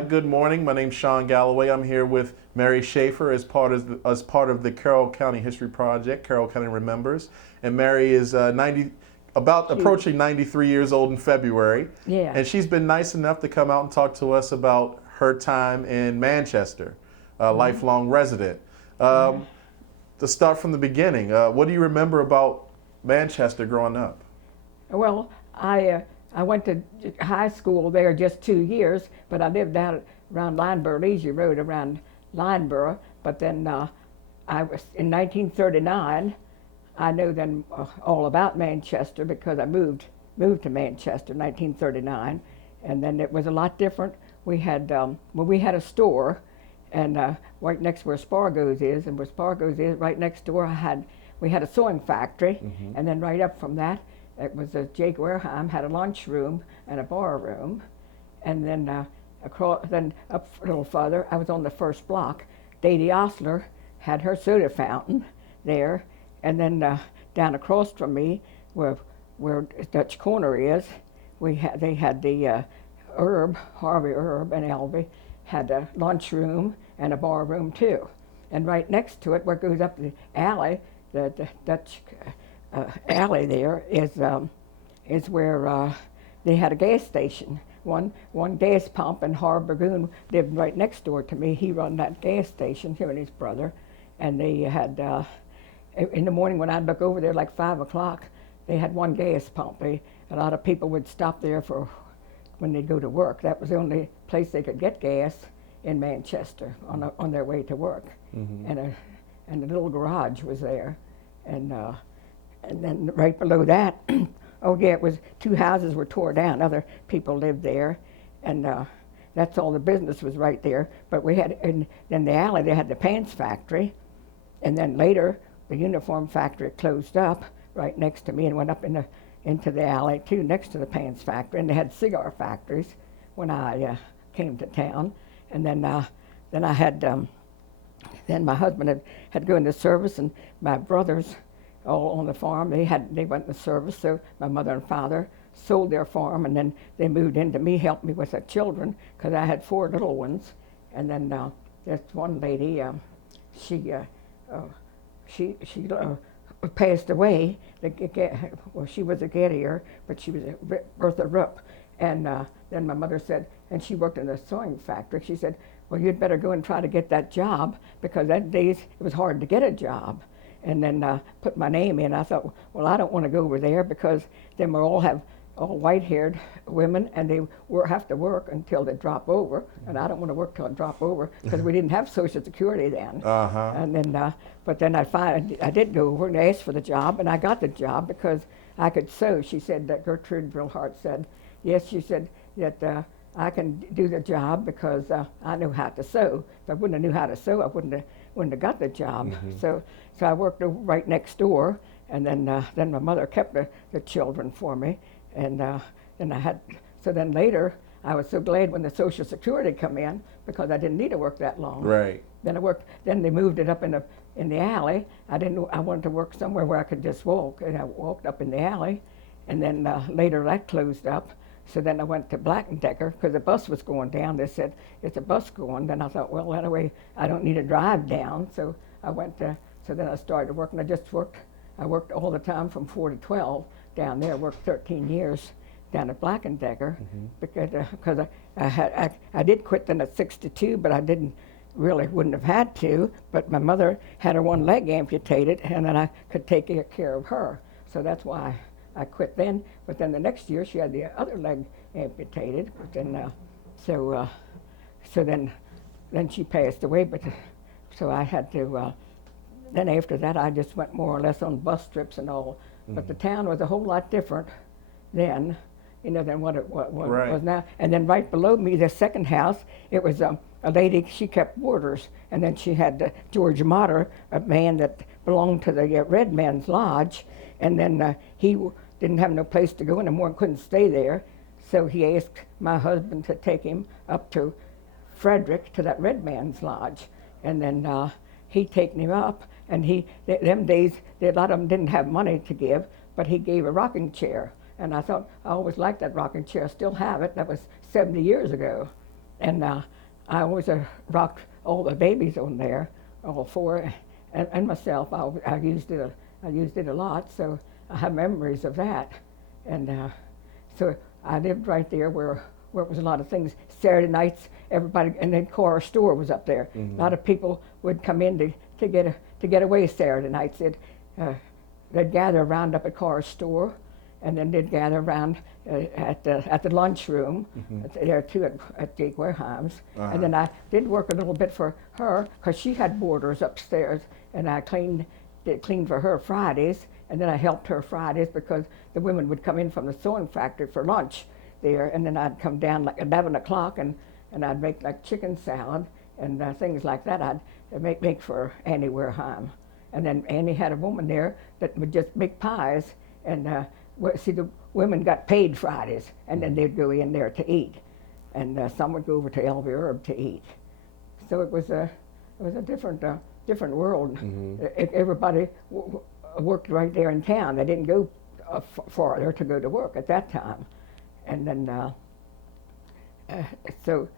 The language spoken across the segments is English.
Good morning. My name's Sean Galloway. I'm here with Mary Schaffer as part of the Carroll County History Project. Carroll County Remembers, and Mary is 90, about approaching 93 years old in February. Yeah. And she's been nice enough to come out and talk to us about her time in Manchester, a lifelong resident. To start from the beginning, what do you remember about Manchester growing up? Well, I went to high school there just 2 years, but I lived out around Lineboro Road around Lineboro. But then I was in 1939. I know then all about Manchester because I moved to Manchester in 1939, and then it was a lot different. We had a store, and right next where Spargo's is, and where Spargo's is, right next door, we had a sewing factory, and then right up from that, it was a Jake Wareheim had a lunchroom and a bar room, and then then up a little further, I was on the first block. Dadie Osler had her soda fountain there, and then down across from me, where Dutch Corner is, they had the Harvey Herb and Elvie had a lunchroom and a bar room too, and right next to it, where it goes up the alley, the Dutch alley there is where they had a gas station. One gas pump, and Harv Burgoon lived right next door to me. He run that gas station, him and his brother, and they had in the morning when I'd look over there like 5 o'clock, they had one gas pump. A lot of people would stop there for when they'd go to work. That was the only place they could get gas in Manchester on their way to work, and a little garage was there, and then right below that, oh yeah, it was 2 houses were tore down. Other people lived there, and that's all the business was right there. But we had in the alley they had the pants factory, and then later the uniform factory closed up right next to me and went up into the alley too, next to the pants factory. And they had cigar factories when I came to town, and then I had then my husband had gone into service, and my brothers all on the farm. They went in the service, so my mother and father sold their farm, and then they moved in to me, helped me with the children, because I had 4 little ones. And then there's one lady, she passed away. Well, she was a Gettier, but she was a Bertha Rupp. And then my mother said, and she worked in a sewing factory, she said, well, you'd better go and try to get that job, because that days it was hard to get a job. And then put my name in. I thought, well, I don't want to go over there, because then we'll all white-haired women, and they have to work until they drop over, and I don't want to work till I drop over, because we didn't have Social Security then. And then, but then I did go over and ask for the job, and I got the job because I could sew. She said that Gertrude Brillhart said, yes, she said that I can do the job because I knew how to sew. If I wouldn't have knew how to sew, I wouldn't have got the job. So I worked right next door, and then my mother kept the children for me, and so then later I was so glad when the Social Security come in, because I didn't need to work that long. Right. Then they moved it up in the alley. I wanted to work somewhere where I could just walk, and I walked up in the alley, and then later that closed up. So then I went to Black & Decker, because the bus was going down. They said, it's a bus going. Then I thought, well, that way I don't need to drive down. So I went so then I started working. I worked all the time from 4 to 12 down there. I worked 13 years down at Black & Decker, because I did quit then at 62, but I wouldn't have had to. But my mother had her one leg amputated, and then I could take care of her. So that's why I quit then. But then the next year she had the other leg amputated. But then, so then she passed away. But so I had to. Then after that, I just went more or less on bus trips and all. But the town was a whole lot different then, than what it was now. And then right below me, the second house, it was a lady. She kept boarders, and then she had George Motter, a man that belonged to the Red Man's Lodge, and then he didn't have no place to go anymore and couldn't stay there, so he asked my husband to take him up to Frederick to that Red Man's Lodge, and then he'd taken him up, and them days, a lot of them didn't have money to give, but he gave a rocking chair, and I thought, I always liked that rocking chair, I still have it. That was 70 years ago, And I always rocked all the babies on there, all four, and myself. I used it. I used it a lot, so I have memories of that. And so I lived right there where it was a lot of things. Saturday nights, everybody, and then Cora Store was up there. A lot of people would come in to get away Saturday nights. They'd gather around up at Cora Store, and then they'd gather around at the lunchroom there too at Jake Wareheim's. And then I did work a little bit for her because she had boarders upstairs, and I cleaned for her Fridays, and then I helped her Fridays because the women would come in from the sewing factory for lunch there, and then I'd come down like 11 o'clock and I'd make like chicken salad and things like that. I'd make for Annie Wareheim. And then Annie had a woman there that would just make pies, and see, the women got paid Fridays, and then they'd go in there to eat, and some would go over to Elvie Herb to eat. So it was a different world. Everybody worked right there in town. They didn't go farther to go to work at that time. And then so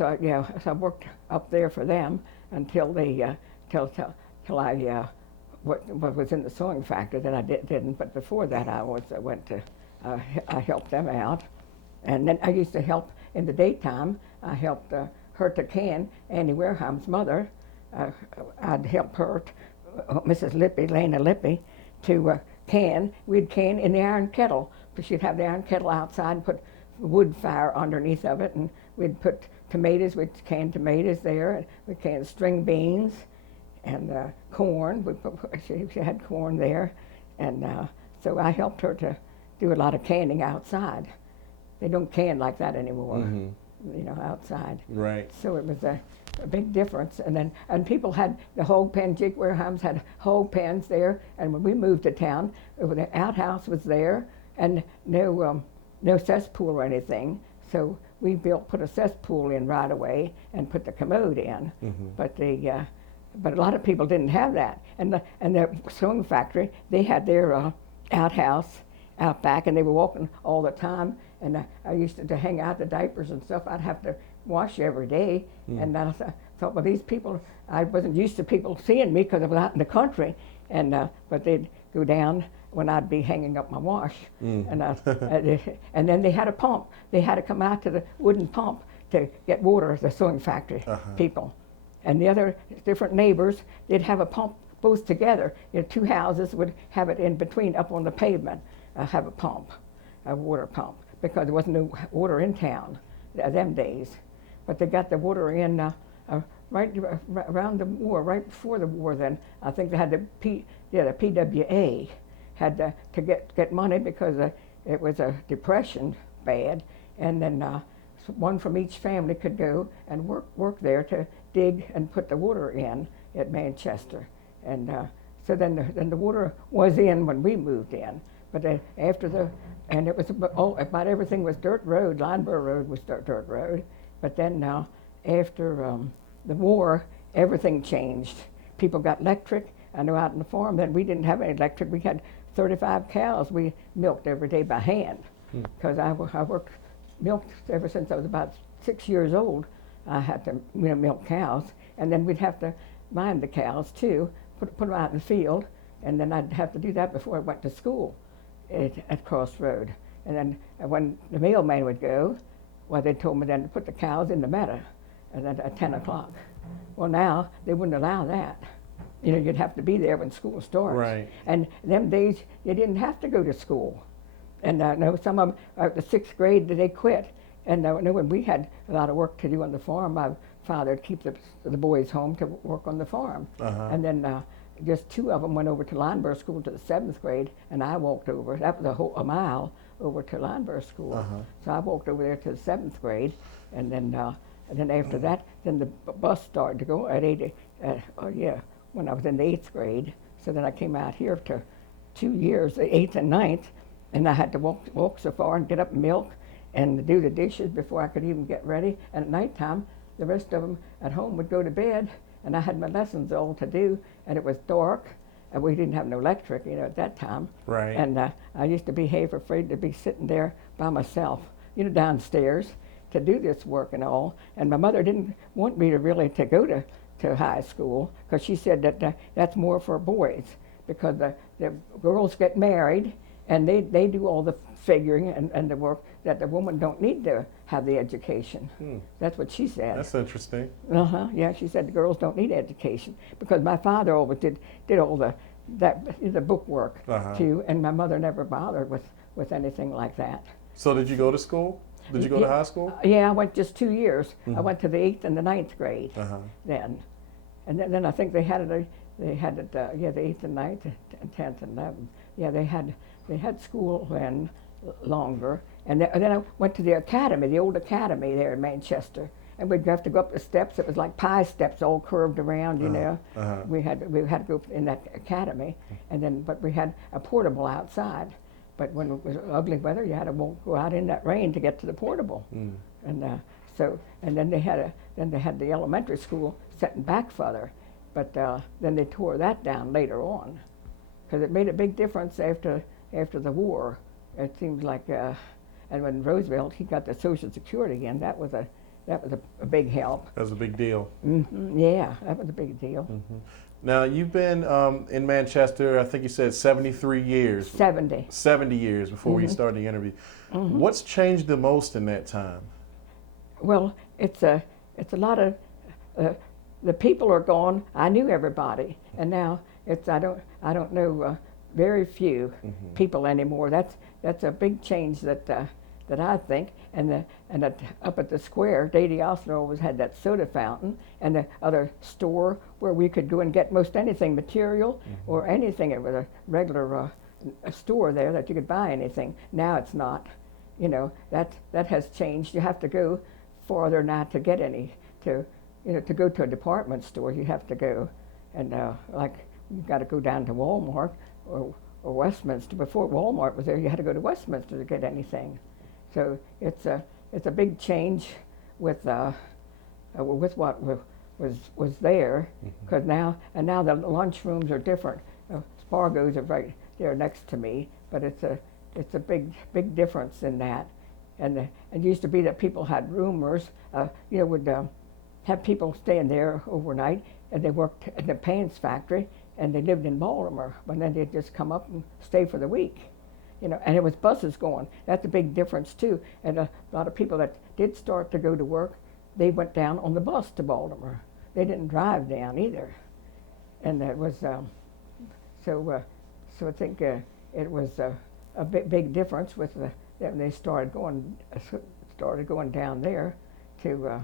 I worked up there for them until they till I what was in the sewing factory that I didn't. But before that, I went to I helped them out, and then I used to help in the daytime. I helped her to can Annie Wareheim's mother. I'd help her, Mrs. Lippy, Lena Lippy, to can. We'd can in the iron kettle. She'd have the iron kettle outside and put wood fire underneath of it, and we'd put tomatoes. We'd can tomatoes there, and we'd can string beans and corn. She had corn there, and so I helped her to do a lot of canning outside. They don't can like that anymore, outside. Right. So it was a big difference. And people had the hog pen. Jake Wareheim's had hog pens there, and when we moved to town, the outhouse was there, and no cesspool or anything. So we put a cesspool in right away and put the commode in. But a lot of people didn't have that. And the sewing factory, they had their outhouse out back, and they were walking all the time. And I used to hang out the diapers and stuff. I'd have to wash every day. And I thought, well, these people, I wasn't used to people seeing me because I was out in the country. And but they'd go down when I'd be hanging up my wash. And then they had a pump. They had to come out to the wooden pump to get water at the sewing factory people. And the other different neighbors, they'd have a pump both together. Two houses would have it in between up on the pavement, have a pump, a water pump, because there wasn't no water in town them days. But they got the water in right around the war, right before the war then. I think they had the PWA had to get money because it was a depression bad, and then one from each family could go and work there to dig and put the water in at Manchester. And so then the water was in when we moved in. But and it was about everything was dirt road. Lineboro Road was dirt road. But then after the war, everything changed. People got electric. I know out on the farm then we didn't have any electric. We had 35 cows we milked every day by hand. Because I milked ever since I was about 6 years old. I had to milk cows, and then we'd have to mind the cows too, put them out in the field, and then I'd have to do that before I went to school at Crossroad. And then when the mailman would go, well, they told me then to put the cows in the meadow at 10 o'clock. Well, now they wouldn't allow that. You'd have to be there when school starts. Right. And them days, you didn't have to go to school. And some of them, the 6th grade, they quit. And when we had a lot of work to do on the farm, my father would keep the boys home to work on the farm. And then just 2 of them went over to Lineboro School to the 7th grade, and I walked over. That was a mile over to Lineboro School. So I walked over there to the 7th grade, and then after that, then the bus started to go at when I was in the 8th grade. So then I came out here to 2 years, the 8th and 9th, and I had to walk so far and get up and milk and do the dishes before I could even get ready. And at nighttime, the rest of them at home would go to bed, and I had my lessons all to do, and it was dark, and we didn't have no electric, at that time. Right. And I used to behave afraid to be sitting there by myself, downstairs, to do this work and all. And my mother didn't want me to really to go to high school because she said that that's more for boys because the girls get married and they do all the figuring and the work that the woman don't need to have the education. That's what she said. That's interesting. Yeah, she said the girls don't need education because my father always did all the book work too, and my mother never bothered with anything like that. So did you go to school? Did you go to high school? Yeah, I went just 2 years. I went to the 8th and the 9th grade then, and then I think they had it the 8th and 9th and 10th and 11th. Yeah, they had school then longer, and then I went to the academy, the old academy there in Manchester, and we'd have to go up the steps. It was like pie steps, all curved around, you know. We had to go in that academy, but we had a portable outside. But when it was ugly weather, you had to go out in that rain to get to the portable. And then they had the elementary school setting back further, but then they tore that down later on, because it made a big difference after the war. It seems like, and when Roosevelt he got the Social Security again, that was a big help. That was a big deal. Yeah, that was a big deal. Now, you've been in Manchester, I think you said 73 years. 70. 70 years before we started the interview. What's changed the most in that time? Well, it's a lot of, the people are gone. I knew everybody, and now I don't know very few people anymore. That's a big change that I think. And up at the square, Dady Osler always had that soda fountain and the other store where we could go and get most anything, material or anything. It was a regular a store there that you could buy anything. Now it's not. You know, that has changed. You have to go farther now to get any. To go to a department store, you have to go, and like you've got to go down to Walmart or Westminster. Before Walmart was there, you had to go to Westminster to get anything. So it's a big change with what was there, because now the lunchrooms are different. Spargo's are right there next to me, but it's a big difference in that. And it used to be that people had roomers, would have people staying there overnight, and they worked at the pants factory, and they lived in Baltimore, but then they'd just come up and stay for the week. And it was buses going. That's a big difference too. And a lot of people that did start to go to work, they went down on the bus to Baltimore. They didn't drive down either. And that was so I think it was a big difference with when they started going down there to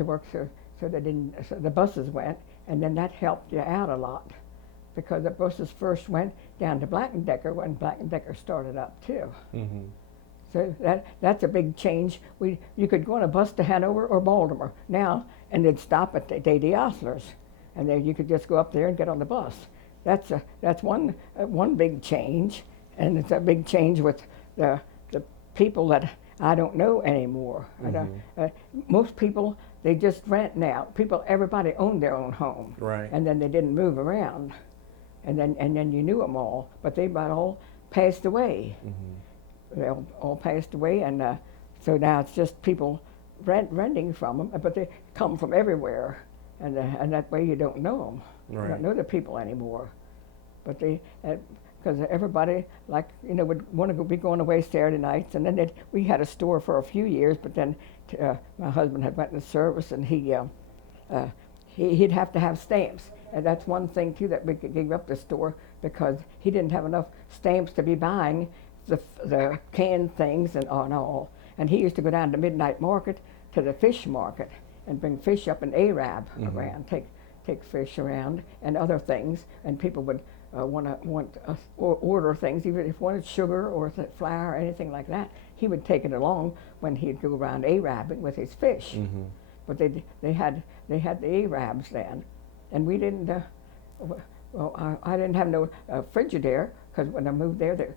work. So the buses went, and then that helped you out a lot, because the buses first went down to Black & Decker when Black & Decker started up too. So that's a big change. You could go on a bus to Hanover or Baltimore now, and they'd stop at the Dady Osler's, and then you could just go up there and get on the bus. That's one big change, and it's a big change with the people that I don't know anymore. Most people, they just rent now. Everybody owned their own home, right? And then they didn't move around. And then you knew them all, but they about all passed away. They all passed away, and so now it's just people renting from them, but they come from everywhere, and that way you don't know them. Right. You don't know the people anymore. But because everybody would want to be going away Saturday nights, and then we had a store for a few years, but then my husband had went in the service, and he'd have to have stamps. And that's one thing too that we gave up the store, because he didn't have enough stamps to be buying the canned things and all. And he used to go down to Midnight Market to the fish market and bring fish up in Arab around, take fish around and other things. And people would order things, even if wanted sugar or flour or anything like that. He would take it along when he'd go around Arabbing with his fish. But they had the Arabs then. And we didn't, I didn't have no Frigidaire, because when I moved there,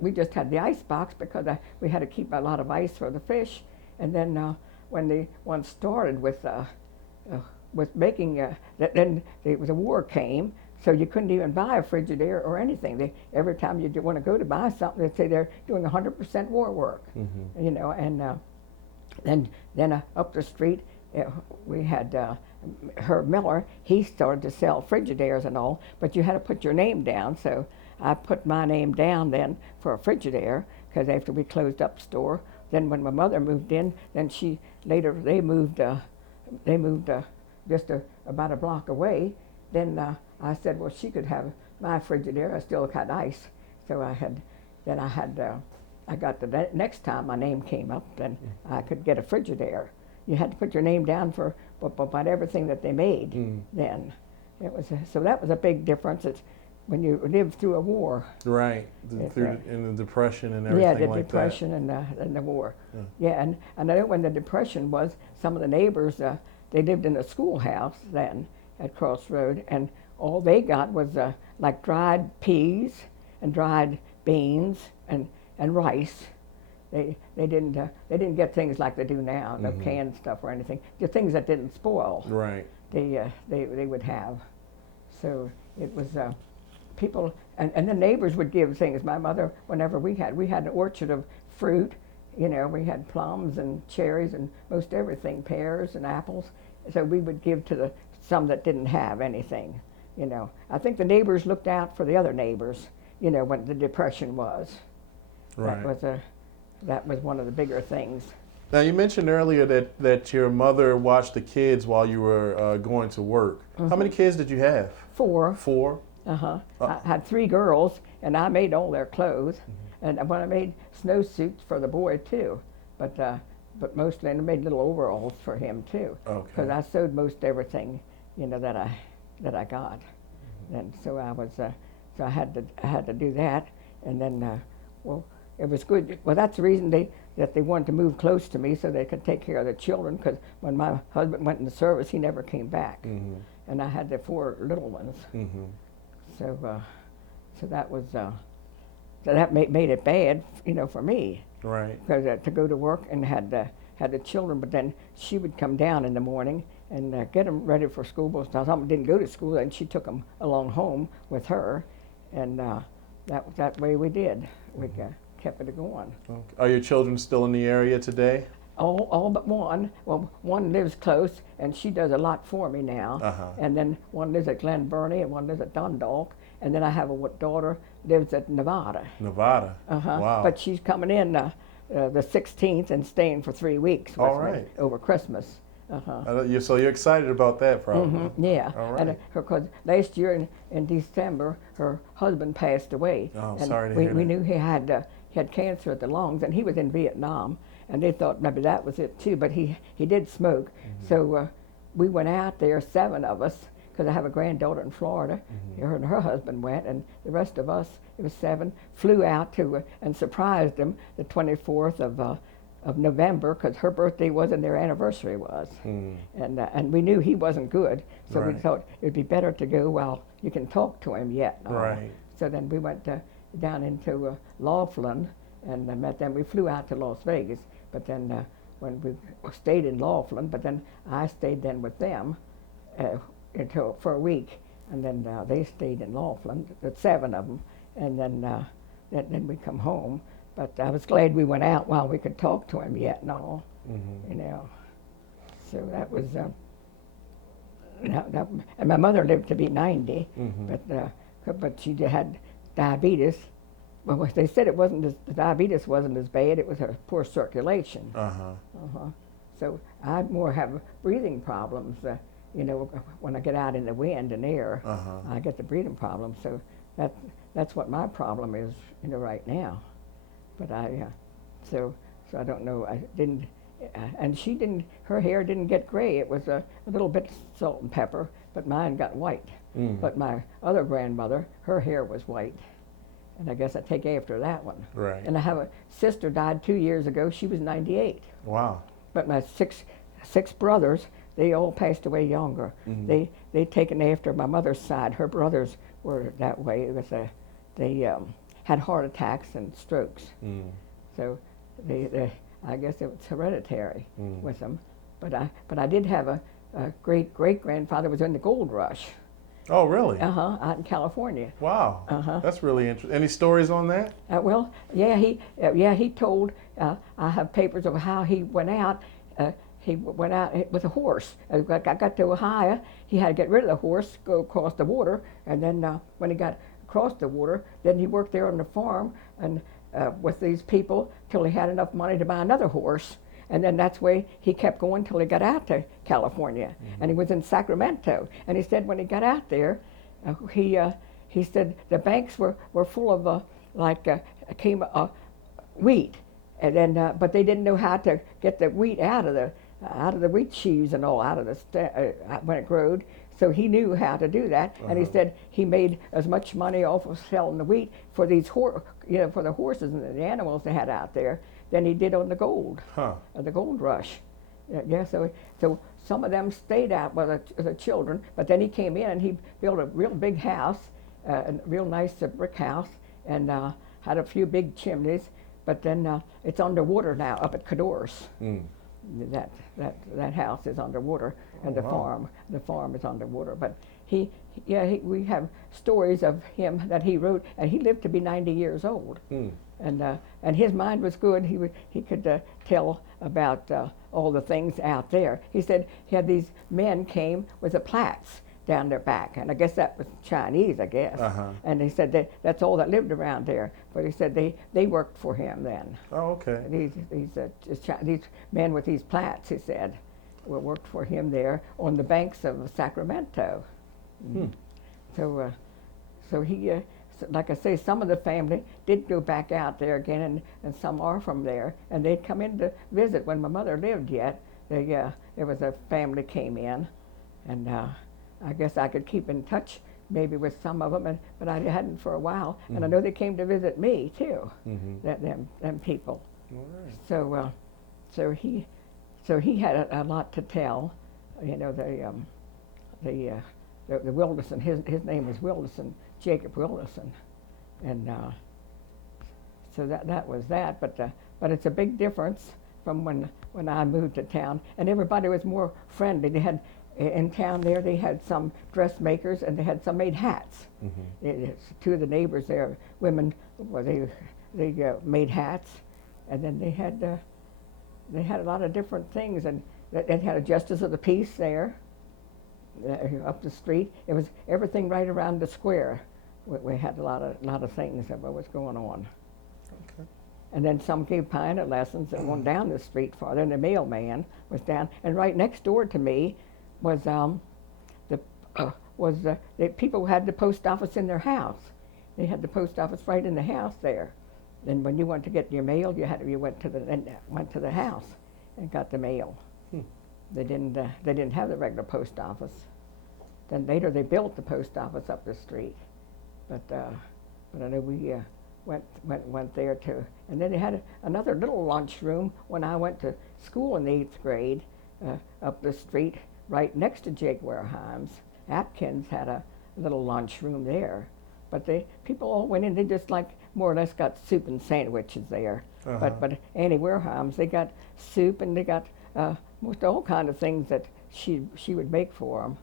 we just had the ice box, because we had to keep a lot of ice for the fish. And then when the one started with making, then the war came, so you couldn't even buy a Frigidaire or anything. Every time you want to go to buy something, they'd say they're doing 100% war work, Then up the street, we had Herb Miller. He started to sell Frigidaires and all, but you had to put your name down. So I put my name down then for a Frigidaire, because after we closed up the store, then when my mother moved in, then they moved just about a block away. Then I said, well, she could have my Frigidaire. I still had ice, so I got the next time my name came up, then I could get a Frigidaire. You had to put your name down for about everything that they made. Then so that was a big difference. It's when you lived through a war. Right, in the Depression and everything like that. Yeah, the Depression and the war. Yeah, and I know when the Depression was, some of the neighbors, they lived in a schoolhouse then at Crossroad, and all they got was like dried peas and dried beans and rice. They didn't get things like they do now, no canned stuff or anything. Just things that didn't spoil. Right. They would have. So it was people, and the neighbors would give things. My mother, whenever we had an orchard of fruit, we had plums and cherries and most everything, pears and apples. So we would give to some that didn't have anything. I think the neighbors looked out for the other neighbors. When the Depression was. Right. That was one of the bigger things. Now, you mentioned earlier that your mother watched the kids while you were going to work. How many kids did you have? 4. 4? I had 3 girls, and I made all their clothes. And when I made snowsuits for the boy too, but mostly I made little overalls for him too. Okay. Because I sewed most everything, that I got. And so I had to do that, and then it was good. Well, that's the reason that they wanted to move close to me, so they could take care of the children. Because when my husband went in the service, he never came back, and I had the 4 little ones. So that was so that made it bad, for me. Right. Because to go to work and had the children, but then she would come down in the morning and get them ready for school. But some didn't go to school, and she took them along home with her, and that way we did. We kept it going. Okay. Are your children still in the area today? All but one. Well, one lives close, and she does a lot for me now. And then one lives at Glen Burnie, and one lives at Dundalk. And then I have a daughter lives at Nevada. Nevada. Wow. But she's coming in the 16th and staying for 3 weeks with me over Christmas. So you're excited about that, probably. Yeah. All right. And because last year in December, her husband passed away. Oh, and sorry to hear that. We knew he had cancer at the lungs, and he was in Vietnam. And they thought maybe that was it too, but he did smoke. So we went out there, 7 of us, because I have a granddaughter in Florida. Her and her husband went, and the rest of us, it was 7, flew out to and surprised him the 24th of November, because her birthday was and their anniversary was. And we knew he wasn't good, so we thought it'd be better to go while you can talk to him yet. Right. So then we went down into Laughlin and met them. We flew out to Las Vegas, but then when we stayed in Laughlin, but then I stayed then with them for a week, and then they stayed in Laughlin, the 7 of them, and then we come home. But I was glad we went out while we could talk to him yet and all, So that was, and my mother lived to be 90, but she had diabetes. Well, they said the diabetes wasn't as bad. It was a poor circulation. So I more have breathing problems. When I get out in the wind and air, I get the breathing problems. So that's what my problem is, right now. But so I don't know. I didn't, and she didn't. Her hair didn't get gray. It was a little bit salt and pepper, but mine got white. But my other grandmother, her hair was white, and I guess I take after that one. Right. And I have a sister died 2 years ago. She was 98. Wow. But my six brothers, they all passed away younger. They taken after my mother's side. Her brothers were that way. It was they had heart attacks and strokes. So I guess it was hereditary with them. But I did have a great grandfather was in the gold rush, Oh, really? Out in California. Wow. Uh-huh. That's really interesting. Any stories on that? Well, yeah, he told. I have papers of how he went out. He went out with a horse. I got to Ohio. He had to get rid of the horse, go across the water, and then when he got across the water, then he worked there on the farm and with these people till he had enough money to buy another horse. And then that's why he kept going till he got out to California. And he was in Sacramento. And he said when he got out there, he said the banks were full of wheat, and then but they didn't know how to get the wheat out of the wheat sheaves and all out of when it growed. So he knew how to do that, and he said he made as much money off of selling the wheat for these for the horses and the animals they had out there than he did on the gold, the gold rush. Yeah, so some of them stayed out with the children, but then he came in and he built a real big house, a real nice brick house, and had a few big chimneys. But then it's underwater now up at Cador's. That house is underwater, and the farm is underwater. But we have stories of him that he wrote, and he lived to be 90 years old. And his mind was good. He could tell about all the things out there. He said he had these men came with the plaques down their back, and I guess that was Chinese, I guess. And he said that's all that lived around there. But he said they worked for him then. Oh, okay. These men with these plaques, he said, worked for him there on the banks of Sacramento. So he, like I say, some of the family did go back out there again, and some are from there, and they'd come in to visit when my mother lived yet. There was a family came in, and I guess I could keep in touch maybe with some of them, but I hadn't for a while. And I know they came to visit me too, them people. All right. So he had a lot to tell. You know, the Wilderson, his name was Wilderson, Jacob Wilderson, and so that was that. But it's a big difference from when I moved to town, and everybody was more friendly. They had in town there, they had some dressmakers, and they had some made hats. Two of the neighbors there, women, well, they made hats, and then they had a lot of different things, and they had a justice of the peace there up the street. It was everything right around the square. We had a lot of things that was going on. Okay. And then some gave pilot lessons that went down the street farther, and the mailman was down. And right next door to me was the people who had the post office in their house. They had the post office right in the house there. Then when you went to get your mail, you went to the house and got the mail. They didn't have the regular post office. Then later they built the post office up the street, but I know we went there too. And then they had another little lunchroom when I went to school in the 8th grade up the street, right next to Jake Wareheim's. Atkins had a little lunchroom there, but people all went in. They just like more or less got soup and sandwiches there. But Annie Wareheim's, they got soup, and they got most all kind of things that she would make for them.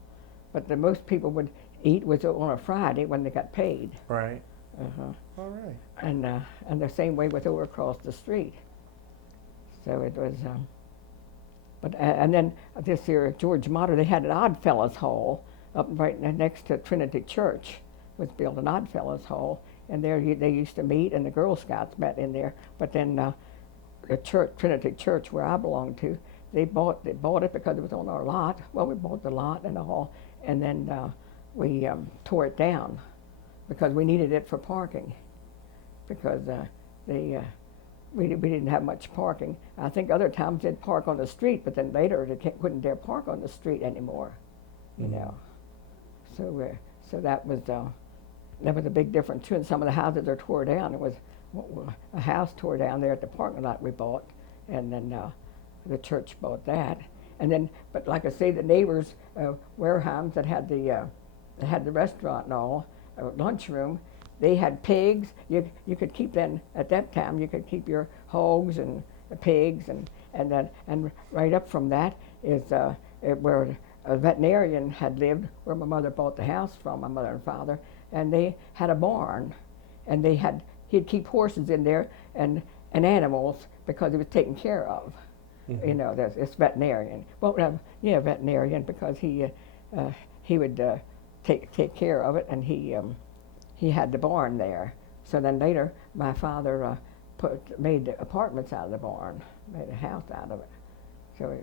But the most people would eat was on a Friday when they got paid. Right. All right. And the same way with over across the street. So it was. And then this year, George Motter, they had an Oddfellows Hall up right next to Trinity Church. Was built an Oddfellows Hall, and there they used to meet, and the Girl Scouts met in there. But then the church, Trinity Church, where I belonged to, they bought it because it was on our lot. Well, we bought the lot and the hall, and then we tore it down because we needed it for parking, because we didn't have much parking. I think other times they'd park on the street, but then later they couldn't dare park on the street anymore, you know. So that was a big difference too. And some of the houses are tore down. It was a house tore down there at the parking lot we bought, and then the church bought that. And then, but like I say, the neighbors, Wareheims, that had the restaurant and all, lunchroom, they had pigs. You could keep them at that time. You could keep your hogs and pigs, and right up from that is where a veterinarian had lived where my mother bought the house from, my mother and father, and they had a barn, and he'd keep horses in there and animals because he was taken care of. Mm-hmm. You know, this veterinarian. Well, yeah, veterinarian, because he would take care of it, and he had the barn there. So then later, my father made the apartments out of the barn, made a house out of it. So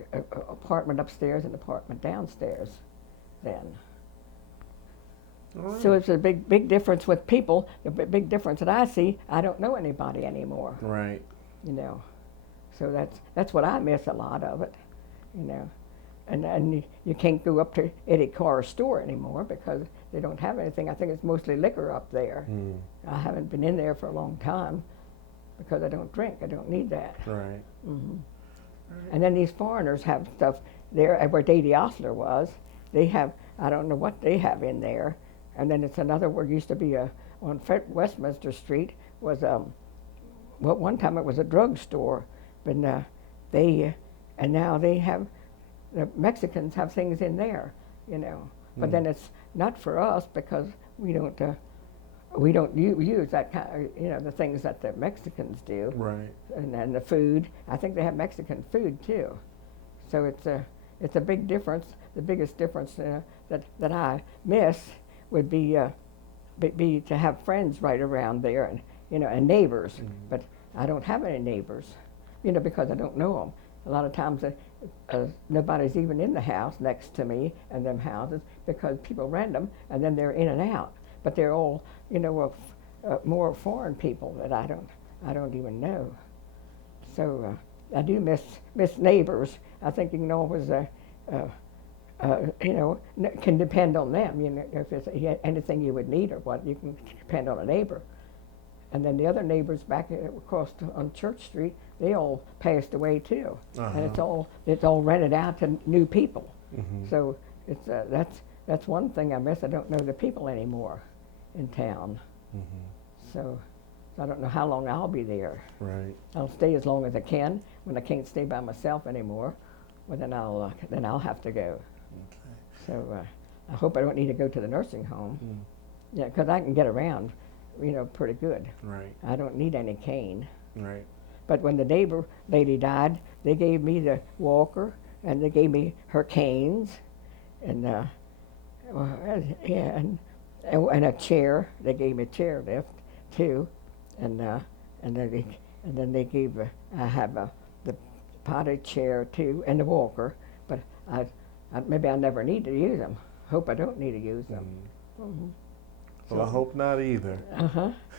apartment upstairs and apartment downstairs then. All right. So it's a big difference with people. The big difference that I see, I don't know anybody anymore. Right. You know. So that's what I miss, a lot of it, you know. And you can't go up to Eddie Carr's store anymore because they don't have anything. I think it's mostly liquor up there. Mm. I haven't been in there for a long time because I don't drink. I don't need that. Right. Mm-hmm. And then these foreigners have stuff there where Davy Osler was. They have, I don't know what they have in there. And then it's another where used to be on Westminster Street was, well, one time it was a drugstore, but and now they have, the Mexicans have things in there, you know. But then it's not for us because we don't use that kind of, you know, the things that the Mexicans do. Right. And the food, I think they have Mexican food too. So it's a big difference. The biggest difference that I miss would be to have friends right around there, and you know, and neighbors. Mm-hmm. But I don't have any neighbors, you know, because I don't know them. A lot of times nobody's even in the house next to me and them houses because people rent them and then they're in and out. But they're all, you know, more foreign people that I don't even know. So I do miss neighbors. I think you can always, you know, can depend on them. You know, if it's anything you would need or what, you can depend on a neighbor. And then the other neighbors back across on Church Street, they all passed away too. Uh-huh. And it's all rented out to new people. Mm-hmm. So it's that's one thing I miss. I don't know the people anymore in town. Mm-hmm. So I don't know how long I'll be there. Right. I'll stay as long as I can. When I can't stay by myself anymore, well, then I'll have to go. Okay. So I hope I don't need to go to the nursing home. Mm. Yeah, because I can get around, you know, pretty good. Right. I don't need any cane. Right. But when the neighbor lady died, they gave me the walker and they gave me her canes, and yeah, and a chair. They gave me a chair lift too, and then they gave I have the potted chair too and the walker. But maybe I never need to use them. Hope I don't need to use them. Mm. Mm-hmm. Well, I hope not either.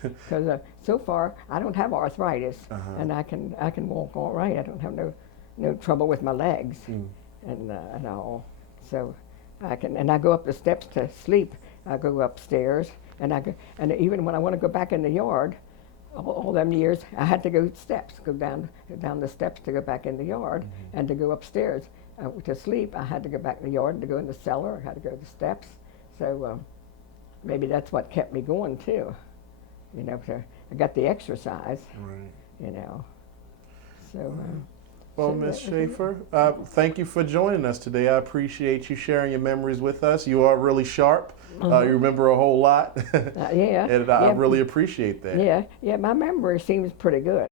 Because so far I don't have arthritis, Uh-huh. and I can walk all right. I don't have no trouble with my legs Mm. and all. So I go up the steps to sleep. I go upstairs, and even when I want to go back in the yard, all them years I had to go down the steps to go back in the yard, Mm-hmm. and to go upstairs to sleep. I had to go back in the yard, and to go in the cellar, I had to go the steps. So maybe that's what kept me going too. You know, I got the exercise. Right. You know. So. Well, Ms. Schaffer, thank you for joining us today. I appreciate you sharing your memories with us. You are really sharp. You remember a whole lot. Yeah. And I really appreciate that. Yeah. My memory seems pretty good.